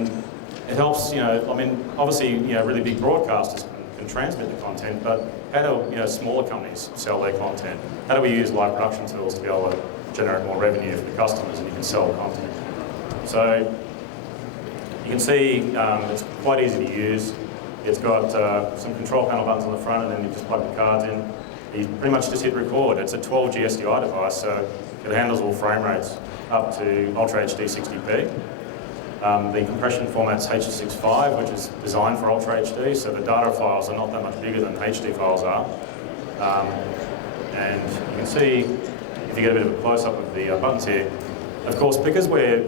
And it helps, I mean, obviously, really big broadcasters can transmit the content, but how do, smaller companies sell their content? How do we use live production tools to be able to generate more revenue for the customers and you can sell content? So you can see it's quite easy to use. It's got some control panel buttons on the front and then you just plug the cards in. You pretty much just hit record. It's a 12G SDI device, so it handles all frame rates up to Ultra HD 60p. The compression format's H.265, which is designed for Ultra HD, so the data files are not that much bigger than HD files are. And you can see, if you get a bit of a close-up of the buttons here, of course, because we're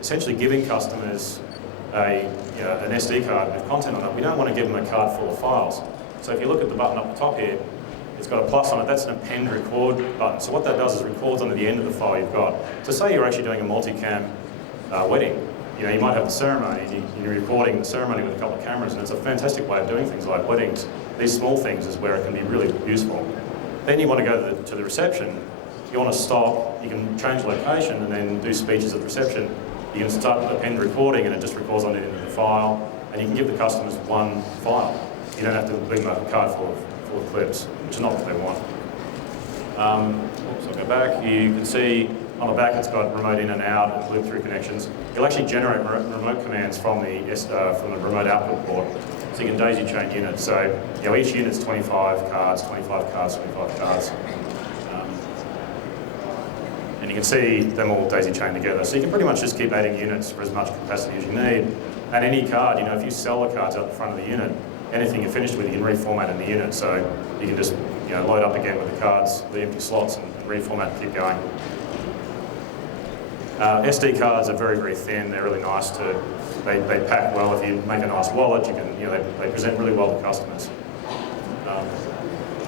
essentially giving customers an SD card with content on it, we don't want to give them a card full of files. So if you look at the button up the top here, it's got a plus on it. That's an append record button. So what that does is records onto the end of the file you've got. So say you're actually doing a multi-cam wedding. You might have the ceremony and you're recording the ceremony with a couple of cameras, and it's a fantastic way of doing things like weddings. These small things is where it can be really useful. Then you want to go to the reception. You want to stop, you can change location and then do speeches at the reception. You can start append recording and it just records on the end of the file, and you can give the customers one file. You don't have to bring them a card full of clips, which is not what they want. Oops, I'll go back. You can see on the back it's got remote in and out and loop-through connections. It'll actually generate remote commands from the remote output port, so you can daisy chain units. So each unit's 25 cards, 25 cards, 25 cards. And you can see them all daisy chained together. So you can pretty much just keep adding units for as much capacity as you need. And any card, if you sell the cards out the front of the unit, anything you're finished with, you can reformat in the unit. So you can just load up again with the cards, the empty slots, and reformat and keep going. SD cards are very, very thin. They're really nice they pack well. If you make a nice wallet, you can, they present really well to customers.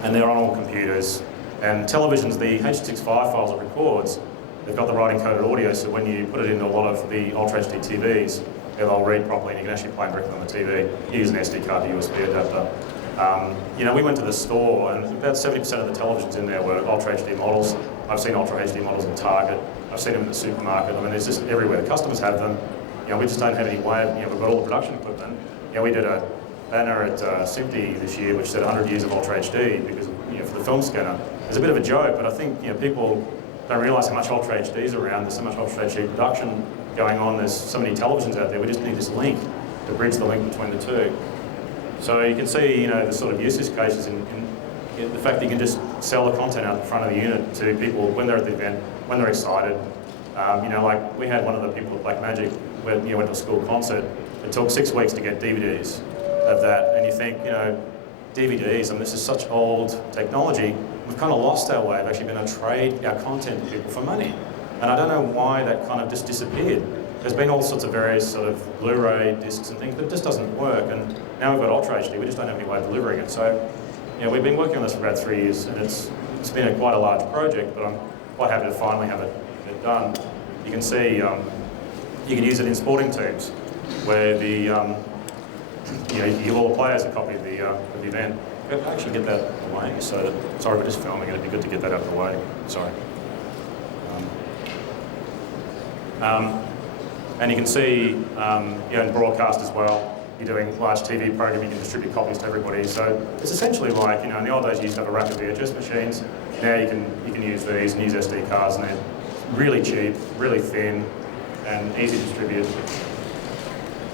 And they're on all computers. And televisions, the H.265 files it records, they've got the right encoded audio, so when you put it into a lot of the Ultra HD TVs, they'll read properly and you can actually play directly on the TV. You use an SD card to USB adapter. We went to the store and about 70% of the televisions in there were Ultra HD models. I've seen Ultra HD models in Target. I've seen them in the supermarket. I mean, there's just everywhere. The customers have them. We just don't have any way of, we've got all the production equipment. We did a banner at SMPTE this year which said 100 years of Ultra HD because, for the film scanner. It's a bit of a joke, but I think, people don't realise how much Ultra HD is around. There's so much Ultra HD production going on. There's so many televisions out there. We just need this link to bridge the link between the two. So you can see, the sort of usage cases in the fact that you can just sell the content out the front of the unit to people when they're at the event, when they're excited. Like we had one of the people at Blackmagic went to a school concert. It took 6 weeks to get DVDs of that, and you think, DVDs, this is such old technology. We've kind of lost our way of actually being able to trade our content to people for money. And I don't know why that kind of just disappeared. There's been all sorts of various sort of Blu-ray discs and things, but it just doesn't work. And now we've got Ultra HD, we just don't have any way of delivering it. So, we've been working on this for about 3 years, and it's been quite a large project, but I'm quite happy to finally have it done. You can see you can use it in sporting teams, where you give all the players a copy of the event. I'll actually get that away, so that, sorry, we're just filming, it'd be good to get that out of the way, sorry. And you can see, in broadcast as well, you're doing large TV programming, you can distribute copies to everybody. So it's essentially like, in the old days you used to have a rack of VHS machines. Now you can use these and use SD cards, and they're really cheap, really thin, and easy to distribute.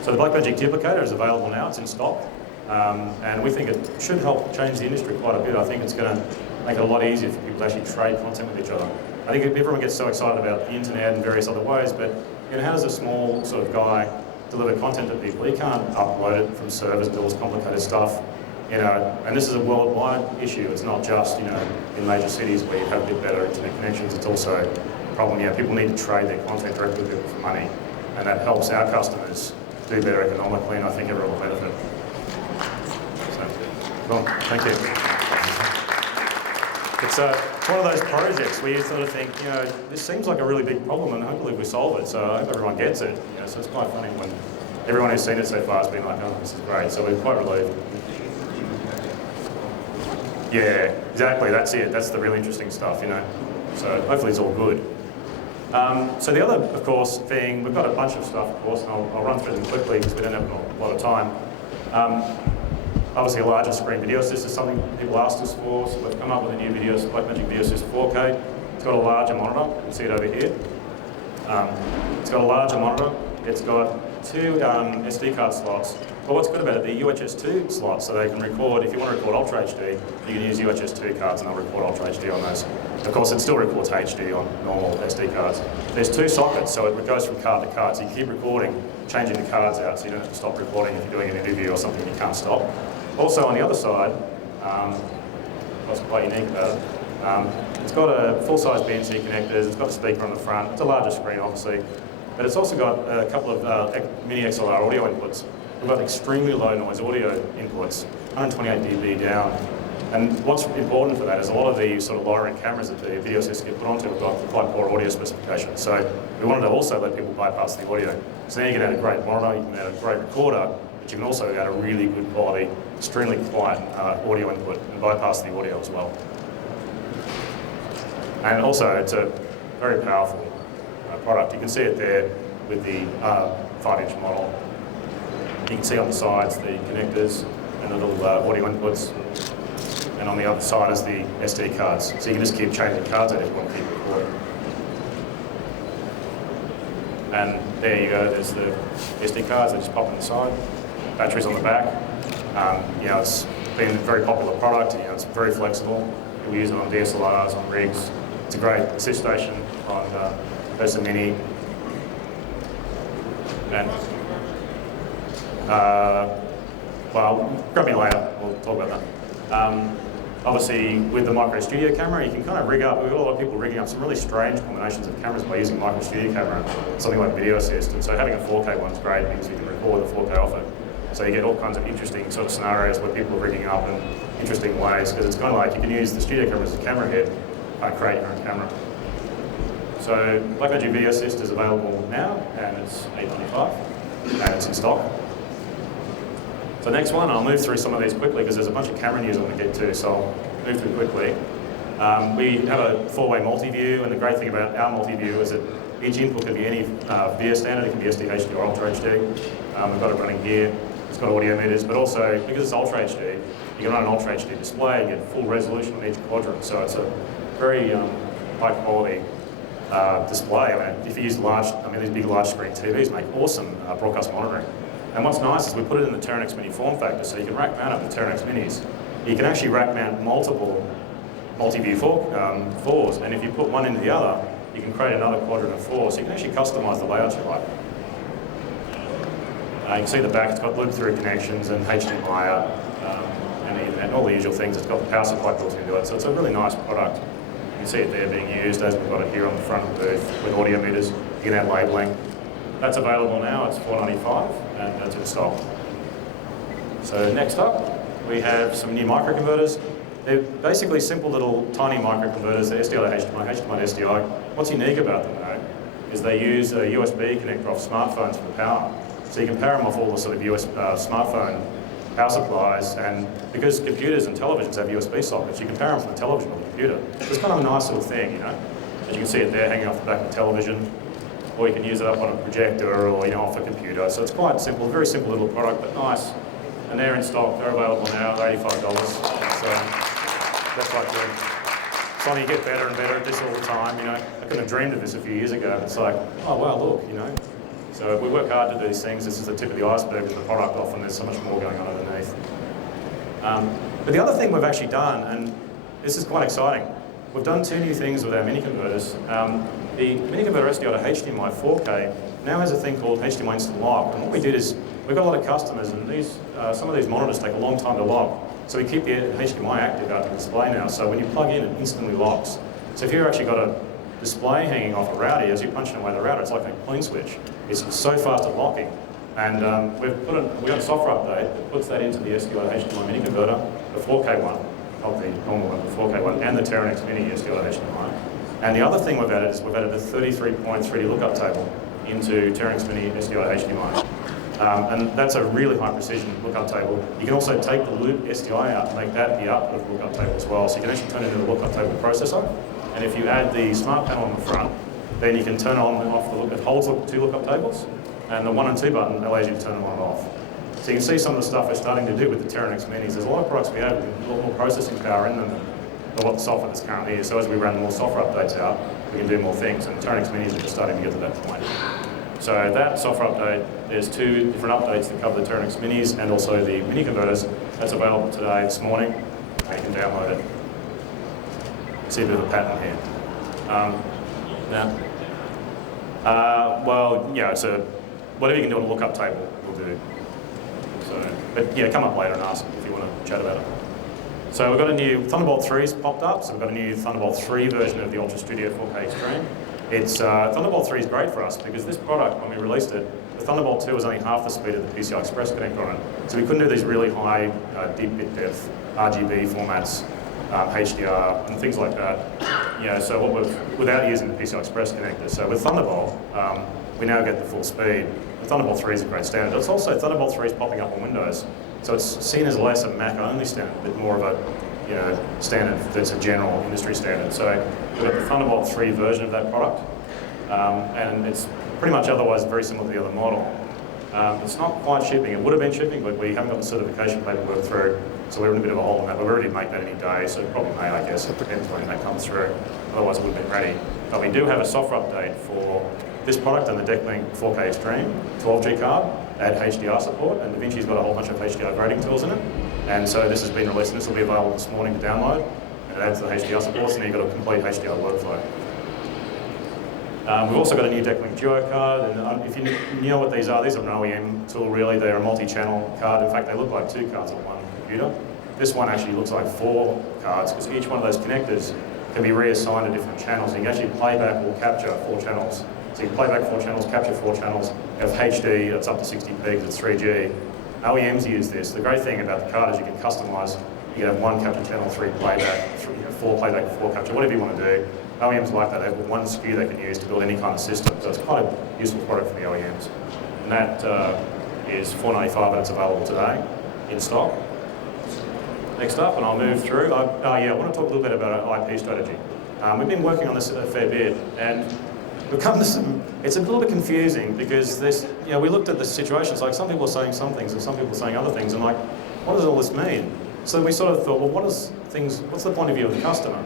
So the Blackmagic duplicator is available now, it's in stock. And we think it should help change the industry quite a bit. I think it's going to make it a lot easier for people to actually trade content with each other. I think everyone gets so excited about the internet and various other ways, but how does a small sort of guy deliver content to people? He can't upload it from servers and do all this complicated stuff. And this is a worldwide issue. It's not just in major cities where you have a bit better internet connections. It's also a problem. People need to trade their content directly with people for money, and that helps our customers do better economically, and I think everyone will benefit. Well, thank you. It's one of those projects where you sort of think, this seems like a really big problem, and hopefully we solve it. So I hope everyone gets it. So it's quite funny when everyone who's seen it so far has been like, oh, this is great. So we're quite relieved. Yeah, exactly. That's it. That's the really interesting stuff. So hopefully it's all good. So the other, of course, thing, we've got a bunch of stuff, of course, and I'll run through them quickly because we don't have a lot of time. Obviously, a larger screen video assist is something people asked us for, so we've come up with a new Blackmagic Video Assist 4K. It's got a larger monitor, you can see it over here. It's got a larger monitor. It's got two SD card slots. But what's good about it, they're UHS 2 slots, so they can record, if you want to record Ultra HD, you can use UHS 2 cards and they'll record Ultra HD on those. Of course, it still records HD on normal SD cards. There's two sockets, so it goes from card to card, so you keep recording, changing the cards out, so you don't have to stop recording if you're doing an interview or something you can't stop. Also, on the other side, what's quite unique about it, it's got a full-size BNC connectors, it's got a speaker on the front, it's a larger screen, obviously, but it's also got a couple of mini XLR audio inputs. We've got extremely low noise audio inputs, 128 dB down. And what's important for that is a lot of the sort of lower end cameras that the video assist get put onto have got quite poor audio specifications. So we wanted to also let people bypass the audio. So now you can add a great monitor, you can add a great recorder, but you can also add a really good quality, extremely quiet audio input and bypass the audio as well. And also it's a very powerful product. You can see it there with the 5-inch model. You can see on the sides the connectors and the little audio inputs, and on the other side is the SD cards. So you can just keep changing cards out if you want to keep recording. And there you go, there's the SD cards that just pop in the side. Batteries on the back. You know, it's been a very popular product. You know, it's very flexible. We use it on DSLRs, on rigs. It's a great assist station on Versa Mini. And well, grab me later, we'll talk about that. Obviously, with the Micro Studio camera, you can kind of rig up, we've got a lot of people rigging up some really strange combinations of cameras by using Micro Studio camera, something like Video Assist. And so having a 4K one's great because you can record the 4K off it. So you get all kinds of interesting sort of scenarios where people are rigging up in interesting ways, because it's kind of like you can use the studio camera as a camera head, kind of create your own camera. So Blackmagic Video Assist is available now, and it's $8.95, and it's in stock. So next one, I'll move through some of these quickly because there's a bunch of camera news I want to get to, so I'll move through quickly. We have a 4-way multi-view, and the great thing about our multi-view is that each input can be any VS standard. It can be SD, HD, or Ultra HD. We've got it running here. It's got audio meters, but also because it's Ultra HD, you can run an Ultra HD display and get full resolution on each quadrant. So it's a very high quality display. I mean, if you use these big large screen TVs make awesome broadcast monitoring. And what's nice is we put it in the Terranex Mini form factor, so you can rack mount up the Terranex Minis. You can actually rack mount multiple multi-view fours, and if you put one into the other, you can create another quadrant of 4, so you can actually customize the layouts you like. You can see the back, it's got loop-through connections and HDMI out, and all the usual things. It's got the power supply built into it, so it's a really nice product. You can see it there being used as we've got it here on the front of the booth with audio meters. You can add labeling. That's available now, it's $4.95, and that's in stock. So next up, we have some new microconverters. They're basically simple little tiny microconverters, they're SDI to HDMI, HDMI to SDI. What's unique about them though, is they use a USB connector off smartphones for the power. So you can power them off all the sort of smartphone power supplies, and because computers and televisions have USB sockets, you can power them from the television or the computer. So it's kind of a nice little thing, you know. As you can see it there hanging off the back of the television, or you can use it up on a projector or, you know, off a computer. So it's quite simple, very simple little product, but nice. And they're in stock, they're available now, they're $85. So that's quite good. It's only get better and better at this all the time, you know. I couldn't have dreamed of this a few years ago. It's like, oh wow, look, you know. So we work hard to do these things. This is the tip of the iceberg with the product. Often there's so much more going on underneath. But the other thing we've actually done, and this is quite exciting, we've done 2 new things with our mini converters. The mini converter SDI to HDMI 4K now has a thing called HDMI Instant Lock. And what we did is, we've got a lot of customers, and some of these monitors take a long time to lock. So we keep the HDMI active out the display now, so when you plug in, it instantly locks. So if you've actually got a display hanging off a router, as you're punching away the router, it's like a clean switch. It's so fast at locking. And we've got a software update that puts that into the SDI to HDMI mini converter, the 4K one, not the normal one, the 4K one, and the Terranex Mini SDI to HDMI. And the other thing we've added is we've added a 33-point 3D lookup table into Terranex Mini SDI to HDMI. And that's a really high precision lookup table. You can also take the loop SDI out and make that the output lookup table as well. So you can actually turn it into a lookup table processor. And if you add the smart panel on the front, then you can turn on and off the look. It holds two lookup tables, and the 1 and 2 button allows you to turn them on and off. So you can see some of the stuff we're starting to do with the Terranex Minis. There's a lot of products we have with a lot more processing power in them than what the software that's currently here. So as we run more software updates out, we can do more things, and Terranex Minis are just starting to get to that point. So that software update, there's 2 different updates that cover the Terranex Minis and also the mini converters. That's available today, this morning, and you can download it. See a bit of a pattern here. Well, yeah, it's whatever you can do on a lookup table will do. So, but yeah, come up later and ask if you want to chat about it. So we've got a new Thunderbolt 3's popped up. So we've got a new Thunderbolt 3 version of the Ultra Studio 4K Extreme. It's Thunderbolt 3 is great for us because this product, when we released it, the Thunderbolt 2 was only half the speed of the PCI Express connector on it. So we couldn't do these really high deep bit depth RGB formats, HDR and things like that. Yeah, so without using the PCI Express connector. So with Thunderbolt, we now get the full speed. The Thunderbolt 3 is a great standard. It's also Thunderbolt 3 is popping up on Windows, so it's seen as less a Mac-only standard, but more of a standard that's a general industry standard. So we've got the Thunderbolt 3 version of that product, and it's pretty much otherwise very similar to the other model. It's not quite shipping. It would have been shipping, but we haven't got the certification paperwork through, so we're in a bit of a hole in that. But we're ready to make that any day, so probably May, I guess. It depends when that comes through. Otherwise, it would have been ready. But we do have a software update for this product and the DeckLink 4K Extreme 12G card, add HDR support, and DaVinci's got a whole bunch of HDR grading tools in it. And so this has been released, and this will be available this morning to download. And it adds the HDR support, so now you've got a complete HDR workflow. We've also got a new DeckLink Duo card, and if you know what these are an OEM tool really. They're a multi-channel card. In fact, they look like 2 cards on one computer. This one actually looks like 4 cards, because each one of those connectors can be reassigned to different channels. So you can actually play back or capture 4 channels. So you can play back 4 channels, capture 4 channels, you have HD, that's up to 60p, it's 3G. OEMs use this. The great thing about the card is you can customize. You can have 1 capture channel, 3 playback, 4 playback, 4 capture, whatever you want to do. OEMs like that. They have 1 SKU they can use to build any kind of system. So it's quite a useful product for the OEMs. And that is $495 and it's available today in stock. Next up, and I'll move through. I want to talk a little bit about our IP strategy. We've been working on this a fair bit, and we've come to some. It's a little bit confusing because we looked at the situations. Like some people are saying some things, and some people are saying other things, and like, what does all this mean? So we sort of thought, well, what's the point of view of the customer?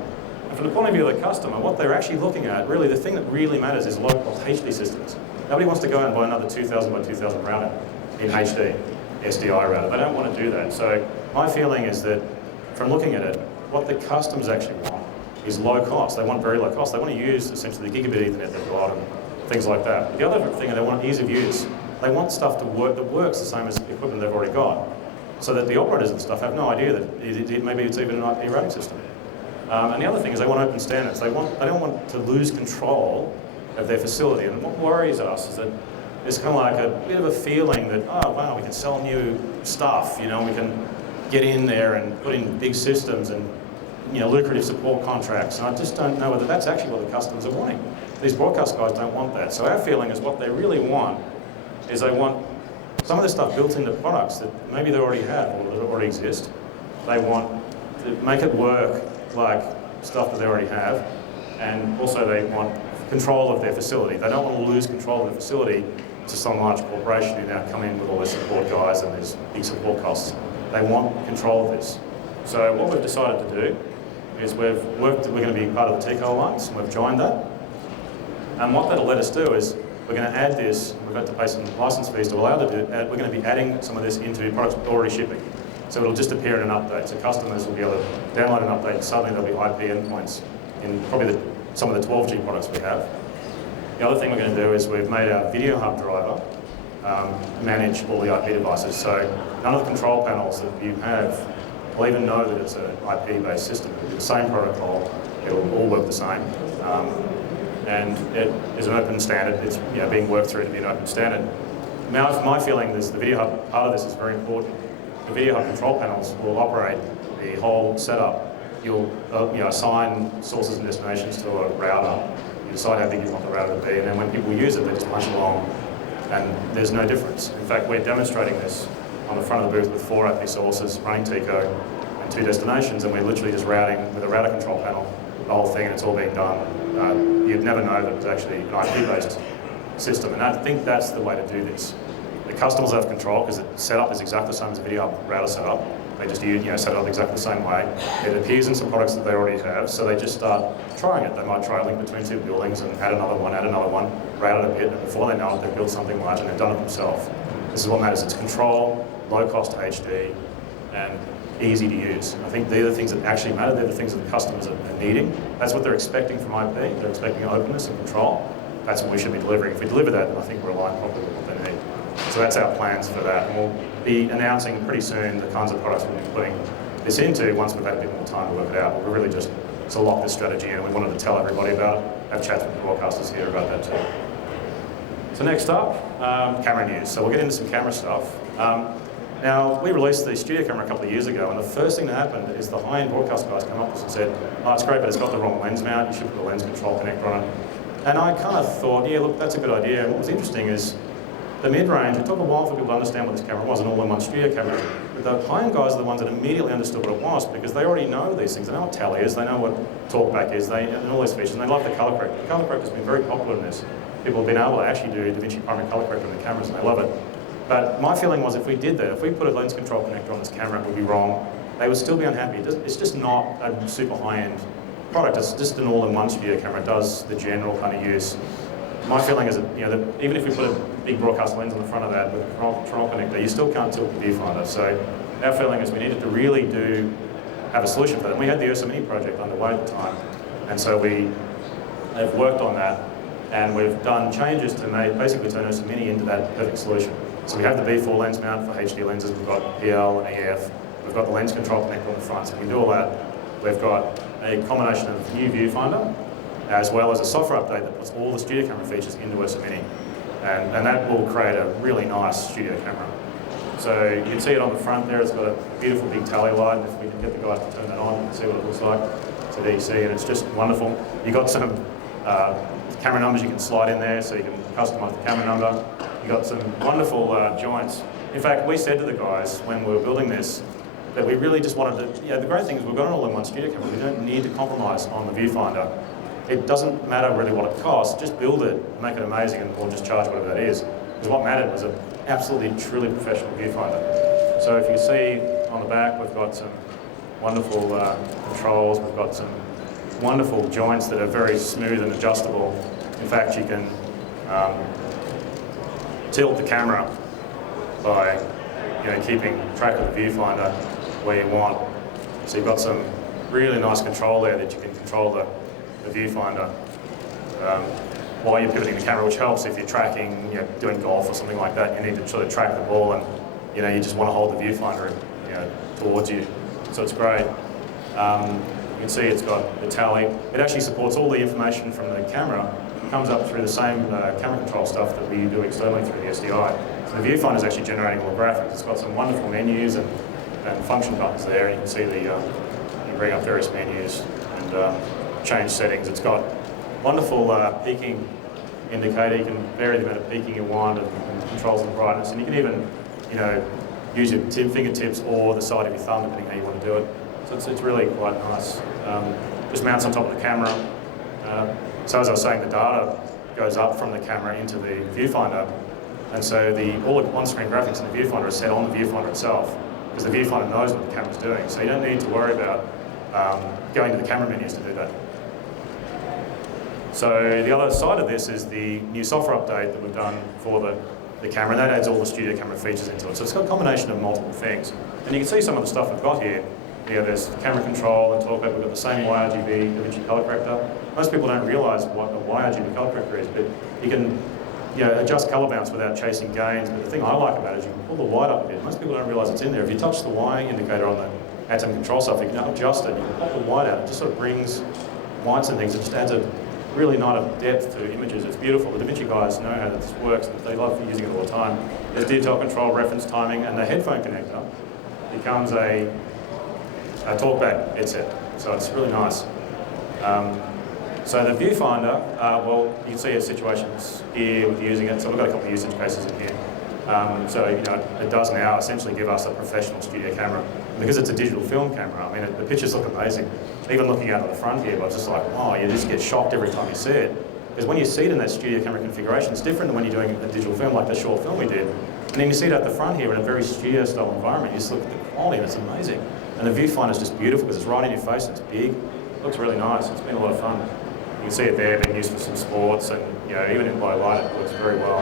And from the point of view of the customer, what they're actually looking at, really, the thing that really matters is low-cost HD systems. Nobody wants to go out and buy another 2000 by 2000 router in HD, SDI router. They don't want to do that. So my feeling is that, from looking at it, what the customers actually want is low cost. They want very low cost. They want to use essentially the gigabit Ethernet they've got and things like that. The other thing, they want ease of use. They want stuff to work that works the same as the equipment they've already got, so that the operators and stuff have no idea that maybe it's even an IP routing system. And the other thing is they want open standards. They don't want to lose control of their facility. And what worries us is that there's kind of like a bit of a feeling that, oh wow, we can sell new stuff, we can get in there and put in big systems and lucrative support contracts. And I just don't know whether that's actually what the customers are wanting. These broadcast guys don't want that. So our feeling is what they really want is they want some of the stuff built into products that maybe they already have or that already exist. They want to make it work like stuff that they already have, and also they want control of their facility. They don't want to lose control of the facility to some large corporation who now come in with all their support guys and there's big support costs. They want control of this. So what we've decided to do is we're going to be part of the TCO Alliance, and we've joined that. And what that'll let us do is we're going to add this, we've got to pay some license fees to allow to do it, we're going to be adding some of this into products already shipping. So it'll just appear in an update, so customers will be able to download an update and suddenly there'll be IP endpoints in probably some of the 12G products we have. The other thing we're going to do is we've made our Video Hub driver manage all the IP devices. So none of the control panels that you have will even know that it's an IP-based system. It'll be the same protocol, it'll all work the same. And it is an open standard. It's being worked through to be an open standard. Now, my feeling is the Video Hub part of this is very important. The Video Hub control panels will operate the whole setup. You'll assign sources and destinations to a router. You decide how big you want the router to be, and then when people use it, they just punch along, and there's no difference. In fact, we're demonstrating this on the front of the booth with 4 IP sources, running TCO, and 2 destinations, and we're literally just routing with a router control panel the whole thing, and it's all being done you'd never know that it was actually an IP-based system. And I think that's the way to do this. The customers have control because the setup is exactly the same as a video router setup. They just set it up exactly the same way. It appears in some products that they already have, so they just start trying it. They might try a link between two buildings and add another one, route it a bit, and before they know it, they've built something large and they've done it themselves. This is what matters. It's control, low cost HD, and easy to use. I think they're the things that actually matter. They're the things that the customers are needing. That's what they're expecting from IP. They're expecting openness and control. That's what we should be delivering. If we deliver that, then I think we're aligned properly with what they need. So that's our plans for that. And we'll be announcing pretty soon the kinds of products we'll be putting this into once we've had a bit more time to work it out. But we're really just to lock this strategy in, and we wanted to tell everybody about it, have chats with the broadcasters here about that too. So next up, camera news. So we'll get into some camera stuff. Now, we released the studio camera a couple of years ago, and the first thing that happened is the high-end broadcast guys come up to us and said, oh, it's great, but it's got the wrong lens mount, you should put a lens control connector on it. And I kind of thought, yeah, look, that's a good idea. And what was interesting is the mid-range, it took a while for people to understand what this camera was, an all-in-one studio camera. But the high-end guys are the ones that immediately understood what it was because they already know these things. They know what tally is, they know what talkback is, and all these features, and they love the color corrector. The color corrector's been very popular in this. People have been able to actually do DaVinci primary color corrector on the cameras, and they love it. But my feeling was if we did that, if we put a lens control connector on this camera, it would be wrong. They would still be unhappy. It's just not a super high-end product. It's just an all-in-one studio camera. It does the general kind of use. My feeling is that, that even if we put a big broadcast lens on the front of that with a control connector, you still can't tilt the viewfinder. So our feeling is we needed to really have a solution for that. And we had the Ursa Mini project underway at the time. And so we have worked on that, and we've done changes to basically turn Ursa Mini into that perfect solution. So we have the B4 lens mount for HD lenses, we've got PL and EF, we've got the lens control connector on the front, so we can do all that. We've got a combination of new viewfinder, as well as a software update that puts all the studio camera features into Ursa Mini. And that will create a really nice studio camera. So you can see it on the front there, it's got a beautiful big tally light, and if we can get the guys to turn that on, you can see what it looks like. So there you see, and it's just wonderful. You've got some camera numbers you can slide in there, so you can customize the camera number. You've got some wonderful joints. In fact, we said to the guys when we were building this that we really just wanted to, the great thing is we've got an all-in-one studio camera. We don't need to compromise on the viewfinder. It doesn't matter really what it costs, just build it, make it amazing, and we'll just charge whatever that is. Because what mattered was an absolutely, truly professional viewfinder. So if you see on the back, we've got some wonderful controls, we've got some wonderful joints that are very smooth and adjustable. In fact, you can tilt the camera by keeping track of the viewfinder where you want. So you've got some really nice control there that you can control the viewfinder while you're pivoting the camera, which helps if you're tracking, doing golf or something like that. You need to sort of track the ball, and you just want to hold the viewfinder towards you. So it's great. You can see it's got the tally. It actually supports all the information from the camera. It comes up through the same camera control stuff that we do externally through the SDI. So the viewfinder is actually generating all the graphics. It's got some wonderful menus and function buttons there. And you can see you bring up various menus and change settings. It's got wonderful peaking indicator. You can vary the amount of peaking you want and controls the brightness. And you can even, use your fingertips or the side of your thumb, depending how you want to do it. So it's really quite nice. Just mounts on top of the camera. So as I was saying, the data goes up from the camera into the viewfinder, and so all the on-screen graphics in the viewfinder are set on the viewfinder itself, because the viewfinder knows what the camera's doing. So you don't need to worry about going to the camera menus to do that. So the other side of this is the new software update that we've done for the camera, and that adds all the studio camera features into it. So it's got a combination of multiple things. And you can see some of the stuff we've got here. There's camera control and talkback. We've got the same YRGB DaVinci color corrector. Most people don't realise what a YRGB color corrector is, but you can adjust color bounce without chasing gains. But the thing I like about it is you can pull the white up a bit. Most people don't realise it's in there. If you touch the Y indicator on the add-some control stuff, you can adjust it. You can pop the white out. It just sort of brings whites and things. It just adds a really nice depth to images. It's beautiful. The DaVinci guys know how this works. They love using it all the time. There's detail control, reference timing, and the headphone connector becomes a talkback headset. So it's really nice. So the viewfinder, well, you can see our situations here with using it. So we've got a couple of usage cases in here. So it does now essentially give us a professional studio camera. Because it's a digital film camera, I mean, the pictures look amazing. Even looking out of the front here, but just like, wow, you just get shocked every time you see it. Because when you see it in that studio camera configuration, it's different than when you're doing a digital film like the short film we did. And then you see it at the front here in a very studio-style environment. You just look at the quality and it's amazing. And the viewfinder is just beautiful because it's right in your face and it's big. It looks really nice. It's been a lot of fun. You can see it there being used for some sports, and even in low light it works very well.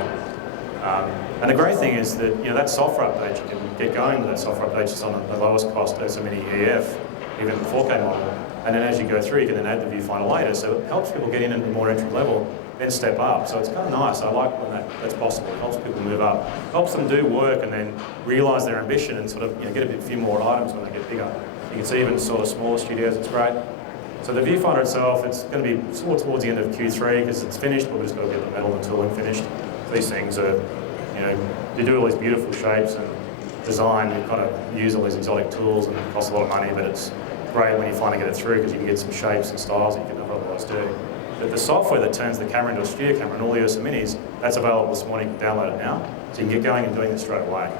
And the great thing is that that software update, you can get going with that software update just on the lowest cost SMNI EF, even the 4K model. And then as you go through, you can then add the viewfinder later. So it helps people get in at a more entry level, then step up. So it's kind of nice. I like when that's possible. It helps people move up, helps them do work and then realise their ambition and sort of get a few more items when they get bigger. You can see even sort of smaller studios, it's great. So the viewfinder itself, it's going to be towards the end of Q3 because it's finished, but we've just got to get the metal and tooling finished. These things are, you do all these beautiful shapes and design, you kind of use all these exotic tools and it costs a lot of money, but it's great when you finally get it through because you can get some shapes and styles that you can never otherwise do. But the software that turns the camera into a studio camera and all the Ursa Minis, that's available this morning. You can download it now, so you can get going and doing this straight away.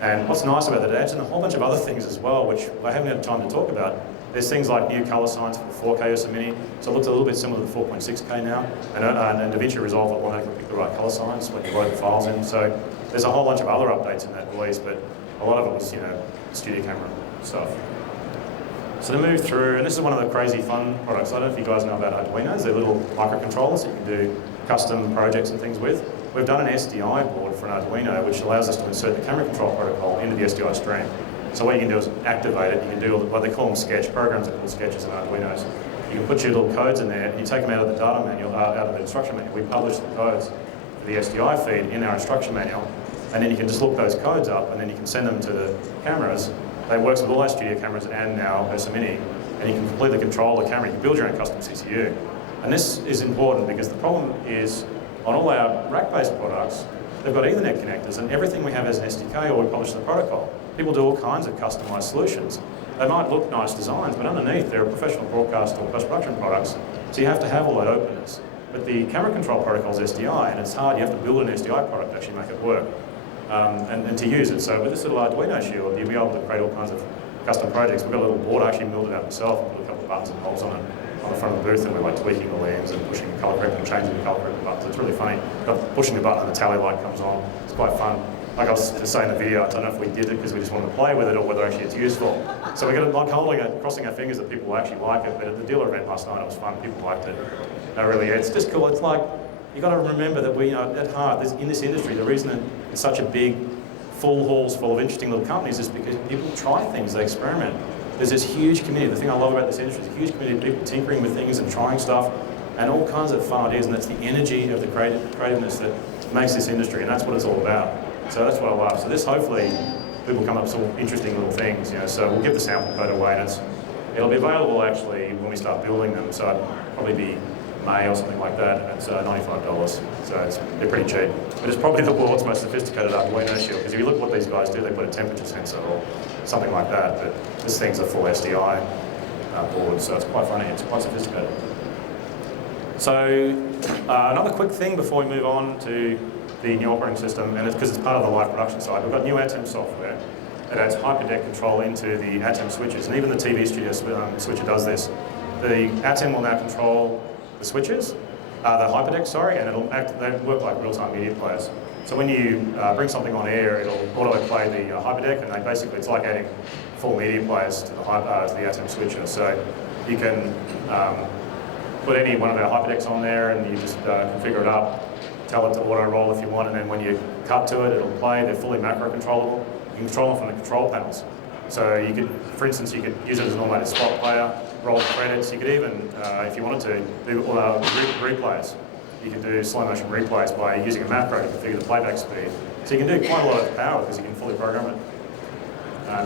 And what's nice about that, it adds in a whole bunch of other things as well, which I haven't had time to talk about. There's things like new colour signs for the 4K Ursa Mini, so it looks a little bit similar to the 4.6K now. And DaVinci Resolve will automatically pick the right colour signs when you load the files in. So there's a whole bunch of other updates in that release, but a lot of it was, studio camera stuff. So to move through, and this is one of the crazy fun products. I don't know if you guys know about Arduinos. They're little microcontrollers that you can do custom projects and things with. We've done an SDI board for an Arduino, which allows us to insert the camera control protocol into the SDI stream. So what you can do is activate it. You can do what they call them sketch programs. They're called sketches in Arduinos. You can put your little codes in there, and you take them out of the data manual, out of the instruction manual. We publish the codes for the SDI feed in our instruction manual, and then you can just look those codes up, and then you can send them to the cameras. They work with all our studio cameras and now Ursa Mini, and you can completely control the camera. You can build your own custom CCU. And this is important because the problem is on all our rack-based products, they've got Ethernet connectors, and everything we have as an SDK or we publish the protocol. People do all kinds of customized solutions. They might look nice designs, but underneath they're professional broadcast or post-production products, so you have to have all that openness. But the camera control protocol is SDI, and it's hard. You have to build an SDI product to actually make it work. And to use it. So with this little Arduino shield, you'll be able to create all kinds of custom projects. We've got a little board, I actually milled it out myself and put a couple of buttons and holes on it on the front of the booth, and we're like tweaking the lens and pushing the colour corrector and changing the colour corrector buttons. It's really funny. Pushing the button and the tally light comes on. It's quite fun. Like I was just saying in the video, I don't know if we did it because we just wanted to play with it or whether actually it's useful. So we're like holding it, crossing our fingers that people will actually like it, but at the dealer event last night it was fun, people liked it. Really, it's just cool. It's like, you've got to remember that we, at heart, in this industry, the reason that it's such a big full halls full of interesting little companies is because people try things, they experiment. There's this huge community. The thing I love about this industry is a huge community of people tinkering with things and trying stuff and all kinds of fun ideas, and that's the energy of the creativeness that makes this industry, and that's what it's all about. So that's what I love. So this, hopefully, people come up with some interesting little things, so we'll give the sample code away, and it'll be available actually when we start building them, so it'll probably be May or something like that, and it's $95, so they're pretty cheap. But it's probably the world's most sophisticated Arduino shield, because if you look at what these guys do, they put a temperature sensor or something like that, but this thing's a full SDI board, so it's quite funny, it's quite sophisticated. So another quick thing before we move on to the new operating system, and it's because it's part of the live production side, we've got new ATEM software that adds hyperdeck control into the ATEM switches, and even the TV studio switcher does this. The ATEM will now control the switches, the hyperdeck, sorry, and they work like real-time media players. So when you bring something on air, it'll auto-play the hyperdeck, and basically it's like adding full media players to the ATEM switcher. So you can put any one of our hyperdecks on there, and you just configure it up, tell it to auto-roll if you want, and then when you cut to it, it'll play. They're fully macro-controllable. You can control them from the control panels. So you could, for instance, you could use it as an automated spot player, roll the credits. You could even, if you wanted to, do replays. You can do slow motion replays by using a macro to configure the playback speed. So you can do quite a lot of power because you can fully program it.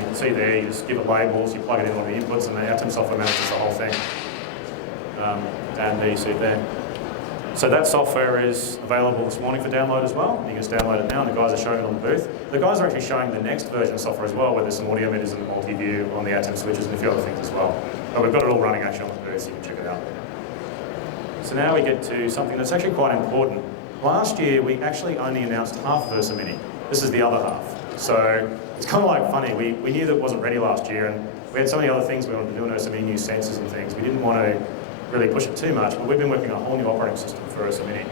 You can see there, you just give it labels, you plug it in all the inputs, and the ATEM software manages the whole thing. And there you see it there. So that software is available this morning for download as well. You can just download it now, and the guys are showing it on the booth. The guys are actually showing the next version of software as well, where there's some audio meters and multi-view on the ATEM switches and a few other things as well. But we've got it all running actually on the booth, so you can check it out. So now we get to something that's actually quite important. Last year, we actually only announced half of Ursa Mini. This is the other half. So it's kind of like funny. We knew that it wasn't ready last year, and we had so many other things we wanted to do, and there were so many new sensors and things. We didn't want to really push it too much, but we've been working on a whole new operating system for OSA Mini.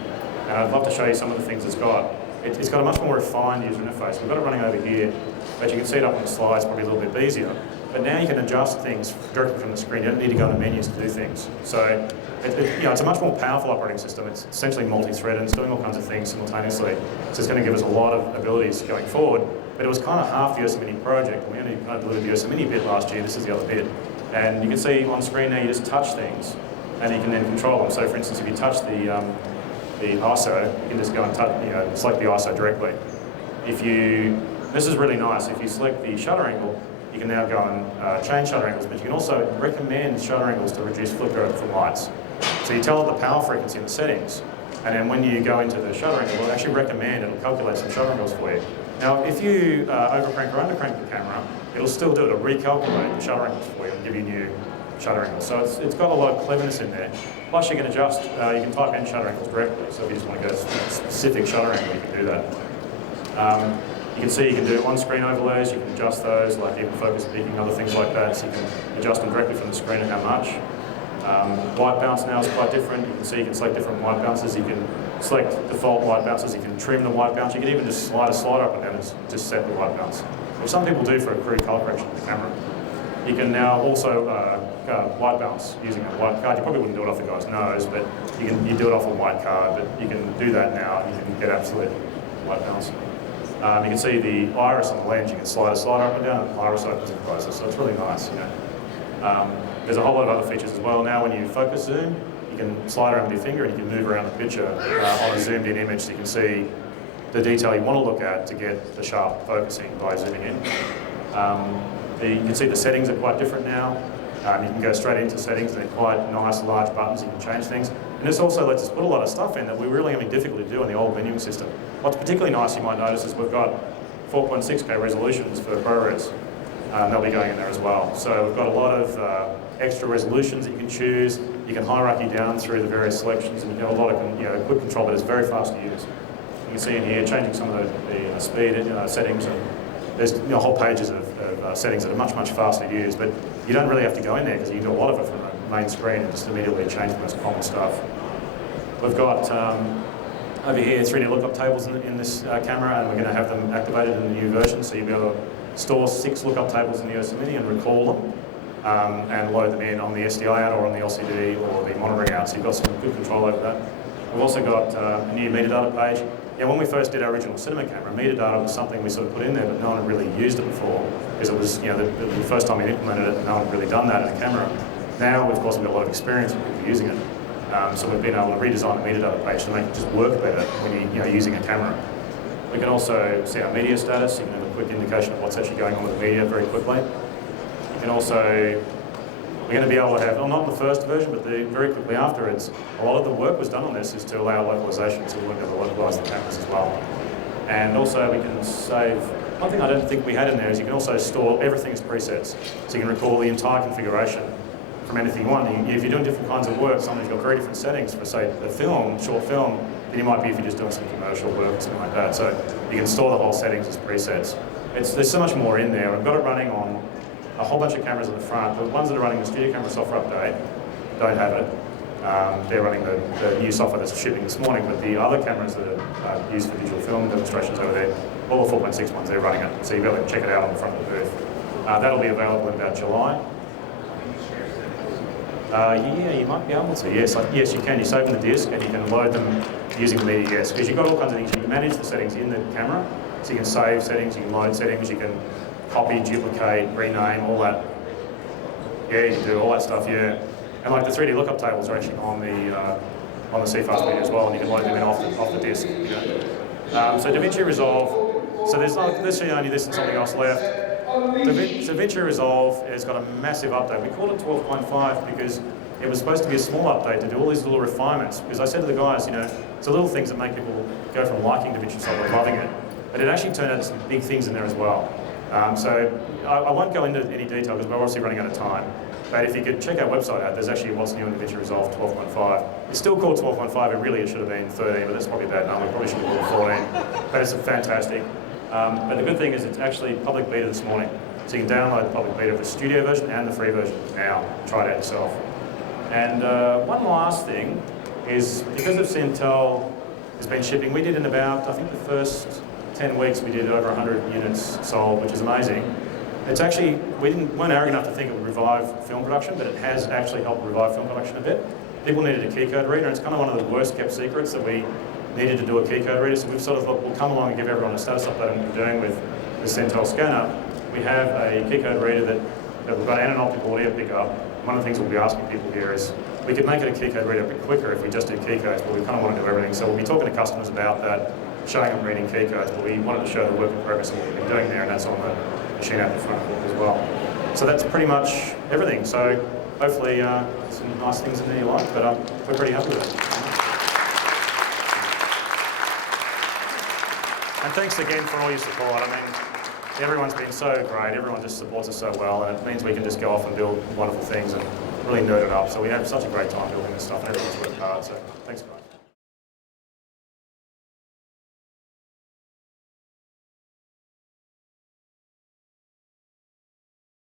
And I'd love to show you some of the things it's got. It's got a much more refined user interface. We've got it running over here, but you can see it up on the slides, probably a little bit easier. But now you can adjust things directly from the screen. You don't need to go into menus to do things. So it's a much more powerful operating system. It's essentially multi-threaded and it's doing all kinds of things simultaneously. So it's going to give us a lot of abilities going forward. But it was kind of half the OSA Mini project. We only kind of delivered the OSA Mini bit last year. This is the other bit. And you can see on screen now you just touch things and you can then control them. So for instance, if you touch the ISO, you can just go and touch, select the ISO directly. This is really nice. If you select the shutter angle, you can now go and change shutter angles, but you can also recommend shutter angles to reduce flicker from lights. So you tell it the power frequency in the settings, and then when you go into the shutter angle, it'll actually recommend, it'll calculate some shutter angles for you. Now, if you overcrank or undercrank the camera, it'll still do it. It'll recalculate the shutter angles for you and give you new shutter angles. So it's got a lot of cleverness in there. Plus you can adjust, you can type in shutter angles directly. So if you just want to go to a specific shutter angle, you can do that. You can see you can do on-screen overlays, you can adjust those, like even focus peaking, other things like that. So you can adjust them directly from the screen and how much. White bounce now is quite different. You can see you can select different white bounces. You can select default white bounces. You can trim the white bounce. You can even just slide a slider up and down and just set the white bounce, which some people do for a crude color correction with the camera. You can now also white bounce using a white card. You probably wouldn't do it off the guy's nose, but you do it off a white card. But you can do that now. You can get absolute white bounce. You can see the iris on the lens. You can slide a slider up and down, and the iris opens and closes. So it's really nice. There's a whole lot of other features as well. Now, when you focus zoom, you can slide around with your finger and you can move around the picture on a zoomed-in image, so you can see the detail you want to look at to get the sharp focusing by zooming in. You can see the settings are quite different now. You can go straight into settings, and they're quite nice, large buttons. You can change things. And this also lets us put a lot of stuff in that we're really having difficulty to do in the old menuing system. What's particularly nice, you might notice, is we've got 4.6K resolutions for ProRes. They'll be going in there as well. So we've got a lot of extra resolutions that you can choose. You can hierarchy down through the various selections, and you have a lot of quick control, but it's very fast to use. You can see in here changing some of the speed settings, and there's whole pages of settings that are much, much faster to use, but you don't really have to go in there because you can do a lot of it from the main screen and just immediately change the most common stuff. We've got over here 3D lookup tables in this camera, and we're going to have them activated in the new version, so you'll be able to store 6 lookup tables in the OSA Mini and recall them and load them in on the SDI out or on the LCD or the monitoring out, so you've got some good control over that. We've also got a new metadata page. When we first did our original cinema camera, metadata was something we sort of put in there, but no one had really used it before, because it was the first time we implemented it, and no one had really done that in a camera. Now, of course, we've got a lot of experience with people using it, so we've been able to redesign the metadata page to make it just work better when you're using a camera. We can also see our media status. You can have a quick indication of what's actually going on with the media very quickly. You can also, we're going to be able to have, well, not in the first version, but very quickly afterwards, a lot of the work was done on this is to allow localization, so we're going to be able to localize the cameras as well. And also we can save, one thing I don't think we had in there is you can also store everything as presets. So you can recall the entire configuration from anything you want. If you're doing different kinds of work, somebody's got very different settings for, say, a film, short film, then you might be if you're just doing some commercial work or something like that. So you can store the whole settings as presets. There's so much more in there. I've got it running on a whole bunch of cameras at the front. The ones that are running the studio camera software update don't have it. They're running the new software that's shipping this morning, but the other cameras that are used for digital film demonstrations over there, all the 4.6 ones, they're running it. So you'll be able to check it out on the front of the booth. That'll be available in about July. Yeah, you might be able to. Yes, you can. You save them the disk and you can load them using the media, yes. Because you've got all kinds of things. You can manage the settings in the camera. So you can save settings, you can load settings, you can copy, duplicate, rename, all that. Yeah, you can do all that stuff, yeah. And like the 3D lookup tables are actually on the CFast media as well, and you can load them in off the disk. So DaVinci Resolve, so there's literally only this and something else left. DaVinci Resolve has got a massive update. We called it 12.5 because it was supposed to be a small update to do all these little refinements. Because I said to the guys, it's the little things that make people go from liking DaVinci Resolve to loving it. But it actually turned out some big things in there as well. So I won't go into any detail because we're obviously running out of time. But if you could check our website out, there's actually what's new in DaVinci Resolve 12.5. It's still called 12.5, it should have been 13, but that's probably a bad number. Probably should have been 14. But it's fantastic. But the good thing is it's actually public beta this morning. So you can download the public beta of the studio version and the free version now. Try it out yourself. And one last thing is, because of Centel has been shipping, we did in about, I think the first 10 weeks we did over 100 units sold, which is amazing. It's actually, we weren't arrogant enough to think it would revive film production, but it has actually helped revive film production a bit. People needed a keycode reader, and it's kind of one of the worst kept secrets that we needed to do a keycode reader. So we've sort of thought, we'll come along and give everyone a status update on what we're doing with the Centel scanner. We have a keycode reader that we've got and an optical audio pickup. One of the things we'll be asking people here is, we could make it a keycode reader a bit quicker if we just do keycodes, but we kind of want to do everything. So we'll be talking to customers about that, showing them reading keycodes, but we wanted to show the work in progress of what we've been doing there, and that's on the machine out the front as well. So that's pretty much everything. So hopefully some nice things in there you like, but we're pretty happy with it. And thanks again for all your support. I mean, everyone's been so great. Everyone just supports us so well, and it means we can just go off and build wonderful things and really nerd it up. So we have such a great time building this stuff, and everyone's worked hard. So thanks, guys.